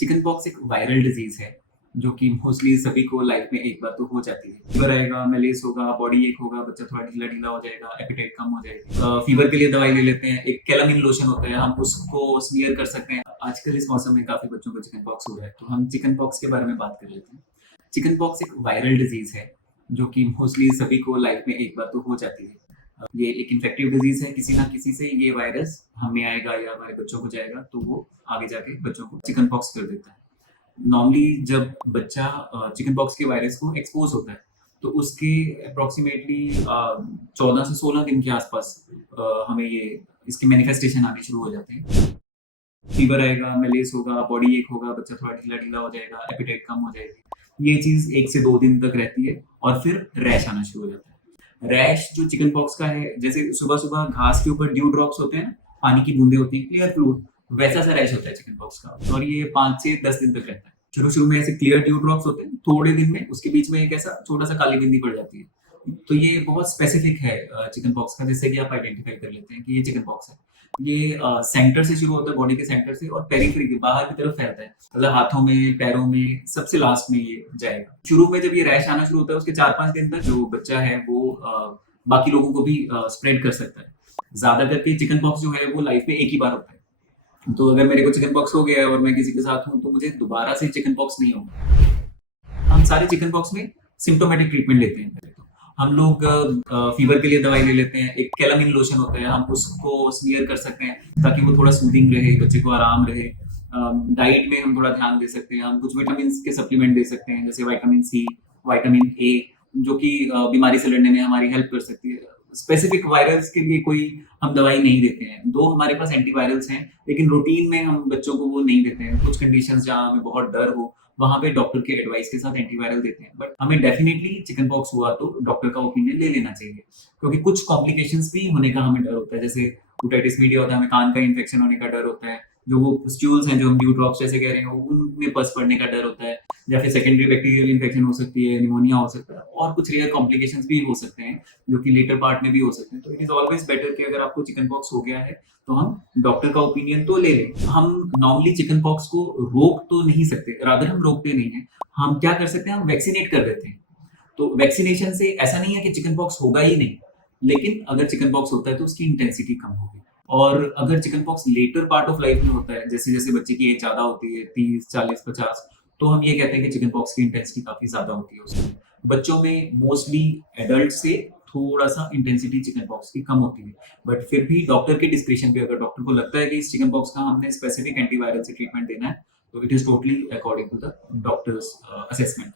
Chicken pox एक viral disease है जो कि मोस्टली सभी को लाइफ में एक बार तो हो जाती है। फीवर आएगा, मैलेस होगा, बॉडी एक होगा, बच्चा थोड़ा ढीला ढीला हो जाएगा, एपेटाइट कम हो जाएगी। फीवर के लिए दवाई ले लेते हैं, एक कैलामिन लोशन होता है, हम उसको स्मीयर कर सकते हैं। आजकल इस मौसम में काफी बच्चों को चिकन पॉक्स हो रहा है, तो हम चिकन पॉक्स के बारे में बात कर लेते हैं। चिकन पॉक्स एक वायरल डिजीज है जो कि मोस्टली सभी को लाइफ में एक बार तो हो जाती है। ये एक इन्फेक्टिव डिजीज है, किसी ना किसी से ये वायरस हमें आएगा या हमारे बच्चों को जाएगा तो वो आगे जाके बच्चों को चिकन पॉक्स कर देता है। नॉर्मली जब बच्चा चिकन पॉक्स के वायरस को एक्सपोज होता है तो उसके अप्रोक्सीमेटली 14 से 16 दिन के आसपास हमें ये इसके मैनिफेस्टेशन आने शुरू हो जाते हैं। फीवर आएगा, मैलेस होगा, बॉडी एक होगा, बच्चा थोड़ा ढीला ढीला हो जाएगा, एपेटाइट कम हो जाएगी। ये चीज 1 से 2 दिन तक रहती है और फिर रैश आना शुरू हो जाता है। रैश जो चिकन पॉक्स का है, जैसे सुबह सुबह घास के ऊपर ड्यू ड्रॉप्स होते हैं ना, पानी की बूंदे होती हैं, क्लियर फ्लूइड, वैसा सा रैश होता है चिकन पॉक्स का और ये 5 से 10 दिन तक रहता है। शुरू शुरू में ऐसे क्लियर ड्यू ड्रॉप्स होते हैं, थोड़े दिन में उसके बीच में एक ऐसा छोटा सा काली बिंदी पड़ जाती है। तो ये बहुत स्पेसिफिक है चिकन पॉक्स का, जिससे कि आप आइडेंटिफाई कर लेते हैं कि ये चिकन पॉक्स है। ये सेंटर से शुरू होता है, बॉडी के सेंटर से, और पेरिफेरी के बाहर की तरफ फैलता है, मतलब हाथों में, पैरों में, सबसे लास्ट में ये जाएगा। शुरू में जब ये रैश आना शुरू होता है उसके 4-5 दिन तक जो बच्चा है वो बाकी लोगों को भी स्प्रेड कर सकता है। ज्यादा करके चिकन पॉक्स जो है वो लाइफ में एक ही बार होता है, तो अगर मेरे को चिकन पॉक्स हो गया है और मैं किसी के साथ हूँ तो मुझे दोबारा से चिकन पॉक्स नहीं होगा। हम सारे चिकन पॉक्स में सिम्टोमेटिक ट्रीटमेंट लेते हैं। पहले तो हम लोग फीवर के लिए दवाई ले लेते हैं, एक कैलामिन लोशन होता है, हम उसको स्मीयर कर सकते हैं ताकि वो थोड़ा सूदिंग रहे, बच्चे को आराम रहे। डाइट में हम थोड़ा ध्यान दे सकते हैं, हम कुछ विटामिन के सप्लीमेंट दे सकते हैं, जैसे विटामिन सी, विटामिन ए, जो कि बीमारी से लड़ने में हमारी हेल्प कर सकती है। स्पेसिफिक वायरस के लिए कोई हम दवाई नहीं देते हैं, दो हमारे पास एंटीवायरल्स हैं, लेकिन रूटीन में हम बच्चों को वो नहीं देते हैं। कुछ कंडीशंस जहाँ हमें बहुत डर हो वहां पे डॉक्टर के एडवाइस के साथ एंटीवायरल देते हैं, बट हमें डेफिनेटली चिकन पॉक्स हुआ तो डॉक्टर का ओपिनियन ले लेना चाहिए, क्योंकि कुछ कॉम्प्लिकेशंस भी होने का हमें डर होता है। जैसे ओटाइटिस मीडिया होता है, हमें कान का इन्फेक्शन होने का डर होता है, जो वो स्ट्यूल्स हैं जो हम ड्यू ड्रॉप्स जैसे कह रहे हैं उनमें पस पड़ने का डर होता है, या फिर सेकेंडरी बैक्टीरियल इन्फेक्शन हो सकती है, निमोनिया हो सकता है, और कुछ रेयर कॉम्प्लिकेशंस भी हो सकते हैं जो कि लेटर पार्ट में भी हो सकते हैं। तो इट इज ऑलवेज बेटर कि अगर आपको चिकन पॉक्स हो गया है तो हम डॉक्टर का ओपिनियन तो ले लें। हम नॉर्मली चिकन पॉक्स को रोक तो नहीं सकते, रादर हम रोकते नहीं है, हम क्या कर सकते हैं, हम वैक्सीनेट कर देते हैं। तो वैक्सीनेशन से ऐसा नहीं है कि चिकन पॉक्स होगा ही नहीं, लेकिन अगर चिकन पॉक्स होता है तो उसकी इंटेंसिटी कम होगी। और अगर chicken pox later part of life में होता है, जैसे जैसे बच्चे की एज ज्यादा होती है, 30, 40, 50, तो हम ये कहते हैं कि चिकन पॉक्स की इंटेंसिटी काफी ज्यादा होती है उसमें। बच्चों में मोस्टली एडल्ट से थोड़ा सा इंटेंसिटी चिकन पॉक्स की कम होती है, बट फिर भी डॉक्टर के डिस्क्रिप्शन पे, अगर डॉक्टर को लगता है कि इस चिकन पॉक्स का हमने स्पेसिफिक एंटीवायरल से ट्रीटमेंट देना है, तो it is totally according to the doctor's assessment.